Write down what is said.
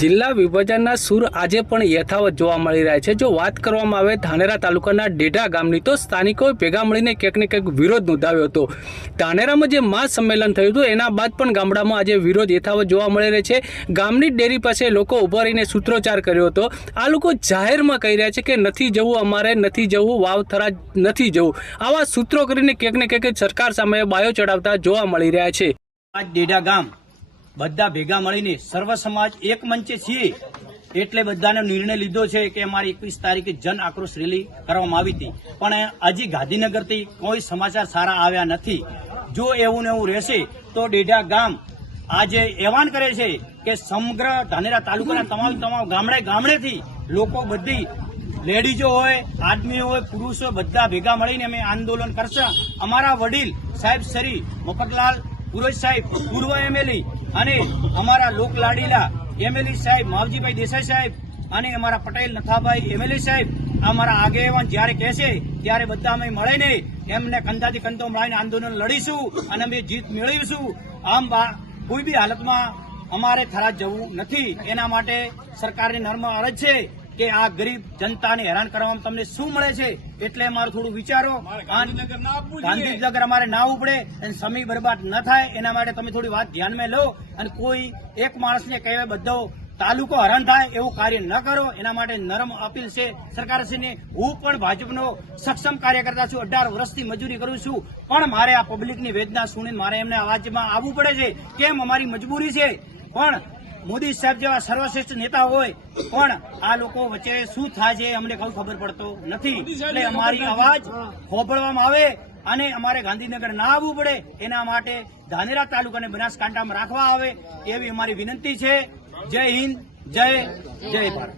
જિલ્લા વિભાજનના સૂર આજે પણ યથાવત જોવા મળી રહ્યા છે। જો વાત કરવામાં આવે ધાનેરા તાલુકાના ડેઢા ગામની તો સ્થાનિકોએ ભેગા મળીને ક્યાંક ને ક્યાંક વિરોધ નોંધાવ્યો હતો। ધાનેરામાં જે મહા સંમેલન થયું હતું એના બાદ પણ ગામડામાં આજે વિરોધ યથાવત જોવા મળી રહ્યો છે। ગામની ડેરી પાસે લોકો ઊભા રહીને સૂત્રોચ્ચાર કર્યો હતો। આ લોકો જાહેરમાં કહી રહ્યા છે કે નથી જવું, અમારે નથી જવું, વાવથરા નથી જવું, આવા સૂત્રો કરીને ક્યાંક ને ક્યાંક સરકાર સામે બાયો ચડાવતા જોવા મળી રહ્યા છે। આજ ડેઢા ગામ બધા ભેગા મળીને સર્વ સમાજ એક મંચે છીએ એટલે બધાનો નિર્ણય લીધો છે કે અમારી 21 તારીખે જન આક્રોશ રેલી કરવામાં આવી હતી, પણ હજી ગાંધીનગરથી કોઈ સમાચાર સારા આવ્યા નથી। જો એવું ને એવું રહેશે તો ડેઢા ગામ આજે એવાન કરે છે કે સમગ્ર ધાનેરા તાલુકાના તમામ ગામડેથી લોકો બધી લેડીઝો હોય, આદમીઓ હોય, પુરુષો બધા ભેગા મળીને અમે આંદોલન કરશે। અમારા વડીલ સાહેબ શ્રી મફતલાલ પુરોહિત સાહેબ પૂર્વ એમએલએ અને અમારા લોકલાડીલા એમએલએ સાહેબ માવજીભાઈ દેસાઈ સાહેબ અને અમારા પટેલ નથાભાઈ એમએલએ સાહેબ અમારા આગેવાન જ્યારે કહેશે ત્યારે બધા અમે મળીને એમને કંધાથી કંધો મળીને આંદોલન લડીશું અને અમે જીત મેળવીશું। આમ કોઈ બી હાલતમાં અમારે થરાદ જવું નથી। એના માટે સરકારની નર્મ અરજ છે કે આ ગરીબ જનતાને હેરાન કરવામાં તમને શું મળે છે એટલે અમારું થોડું વિચારો। ગાંધીનગર અમારે ના ઉપડે અને સમય બરબાદ ન થાય એના માટે તમે થોડી વાત ધ્યાનમાં લો અને કોઈ એક માણસને કહેવાય બધો તાલુકો હેરાન થાય એવું કાર્ય ન કરો। એના માટે નરમ અપીલ છે સરકારશ્રીને। હું પણ ભાજપનો સક્ષમ કાર્યકર્તા છું, 18 વર્ષથી મજૂરી કરું છું, પણ મારે આ પબ્લિકની વેદના સુણીને મારે એમને અવાજમાં આવવું પડે છે। કેમ અમારી મજબૂરી છે, પણ મોદી સાહેબ જેવા સર્વશ્રેષ્ઠ નેતા હોય પણ આ લોકો વચ્ચે શું થાય છે અમને કઈ ખબર પડતો નથી। એટલે અમારી અવાજ હોબળવામાં આવે અને અમારે ગાંધીનગર ના આવવું પડે એના માટે ધાનેરા તાલુકાને બનાસકાંઠામાં રાખવા આવે એવી અમારી વિનંતી છે। જય હિન્દ, જય ભારત।